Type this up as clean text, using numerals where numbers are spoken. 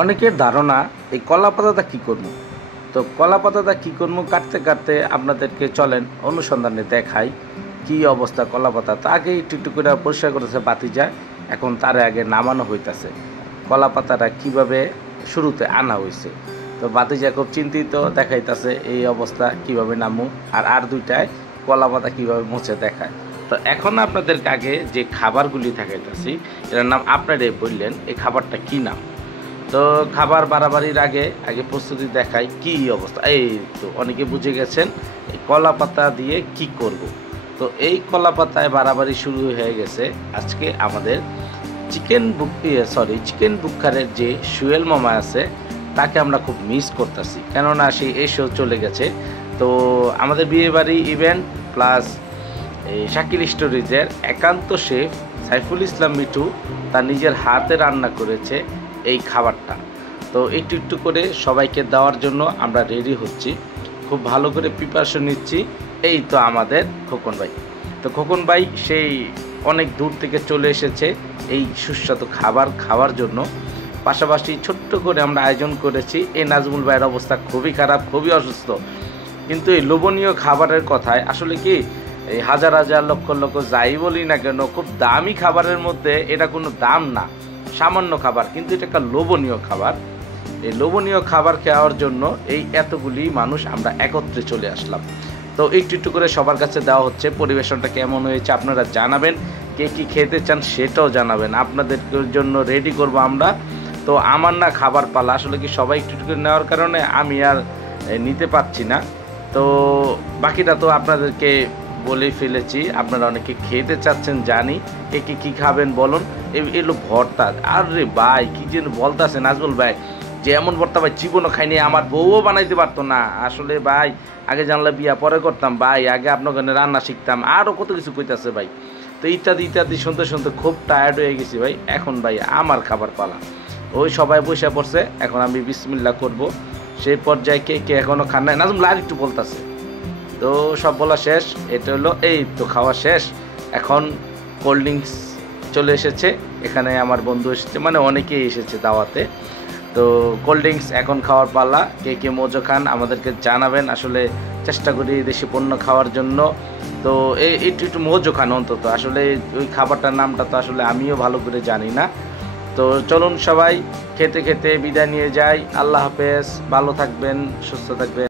অনেকের ধারণা এই কলা পাতাটা কী করব। তো কলা পাতাটা কী করব কাটতে কাটতে আপনাদেরকে চলেন অনুসন্ধানে দেখাই কি অবস্থা কলা পাতা। তো আগে একটু একটু করে পরিষ্কার করেছে বাতি যায়, এখন তার আগে নামানো হইতাছে। কলা পাতাটা কীভাবে শুরুতে আনা হয়েছে, তো বাতিজা খুব চিন্তিত দেখাইতেছে এই অবস্থা কীভাবে নামু, আর দুইটায় কলা পাতা কীভাবে মুছে দেখায়। তো এখন আপনাদেরকে আগে যে খাবারগুলি দেখাইতেছি এটার নাম আপনারাই বললেন এই খাবারটা কী নাম। তো খাবার বাড়াবাড়ির আগে আগে প্রস্তুতি দেখাই কি অবস্থা। এই তো অনেকে বুঝে গেছেন এই কলা পাতা দিয়ে কি করব। তো এই কলা পাতায় বাড়াবাড়ি শুরু হয়ে গেছে। আজকে আমাদের চিকেন বুখারের যে সুয়েল মামা আছে তাকে আমরা খুব মিস করতেছি, কেননা সে এসেও চলে গেছে। তো আমাদের বিয়েবাড়ি ইভেন্ট প্লাস এই শাকিল স্টোরিজের একান্ত শেফ সাইফুল ইসলাম মিঠু তার নিজের হাতে রান্না করেছে এই খাবারটা। তো একটু একটু করে সবাইকে দেওয়ার জন্য আমরা রেডি হচ্ছি, খুব ভালো করে প্রিপারেশন নিচ্ছি। এই তো আমাদের খোকন ভাই, তো খোকন ভাই সেই অনেক দূর থেকে চলে এসেছে এই সুস্বাদু খাবার খাওয়ার জন্য। পাশাপাশি ছোট্ট করে আমরা আয়োজন করেছি। এই নাজমুল ভাইয়ের অবস্থা খুবই খারাপ, খুবই অসুস্থ, কিন্তু এই লোভনীয় খাবারের কথায় আসলে কি এই হাজার হাজার লক্ষ লক্ষ যাই বলি না কেন, খুব দামি খাবারের মধ্যে এটা কোনো দাম না, সামান্য খাবার, কিন্তু এটা একটা লোভনীয় খাবার। এই লোভনীয় খাবার খাওয়ার জন্য এই এতগুলি মানুষ আমরা একত্রে চলে আসলাম। তো একটু একটু করে সবার কাছে দেওয়া হচ্ছে। পরিবেশনটা কেমন হয়েছে আপনারা জানাবেন, কে কী খেতে চান সেটাও জানাবেন, আপনাদের জন্য রেডি করব আমরা। তো আমার না খাবার পালা, আসলে কি সবাই একটু একটু করে নেওয়ার কারণে আমি আর নিতে পারছি না। তো বাকিটা তো আপনাদেরকে বলেই ফেলেছি, আপনারা অনেকে খেতে চাচ্ছেন জানি, কে কী খাবেন বলুন। এলো ভর্তা, আরে ভাই কী যেন বলতেছে নাজমুল ভাই, যে এমন ভর্তা ভাই জীবনও খাইনি, আমার বউও বানাইতে পারতো না। আসলে ভাই আগে জানলে বিয়া পরে করতাম ভাই, আগে আপনার ওখানে রান্না শিখতাম, আরও কত কিছু কইতাছে ভাই। তো ইত্যাদি ইত্যাদি শুনতে শুনতে খুব টায়ার্ড হয়ে গেছি ভাই। এখন ভাই আমার খাবার পালা, ওই সবাই বসে পড়ছে, এখন আমি বিসমিল্লাহ করব। সেই পর্যায়ে কে কে এখনও খান নাই নাজমুল আর একটু বলতেছে। তো সব বলা শেষ, এটা হলো এই তো খাওয়া শেষ। এখন কোল্ড ড্রিঙ্কস চলে এসেছে, এখানে আমার বন্ধু এসেছে, মানে অনেকেই এসেছে দাওয়াতে। তো কোল্ড ড্রিঙ্কস এখন খাওয়ার পালা, কে কে মজো খান আমাদেরকে জানাবেন। আসলে চেষ্টা করি দেশি পণ্য খাওয়ার জন্য। তো একটু একটু মজো খান অন্তত, আসলে ওই খাবারটার নামটা তো আসলে আমিও ভালো করে জানি না। তো চলুন সবাই খেতে খেতে বিদায় নিয়ে যাই। আল্লাহ হাফেজ, ভালো থাকবেন, সুস্থ থাকবেন।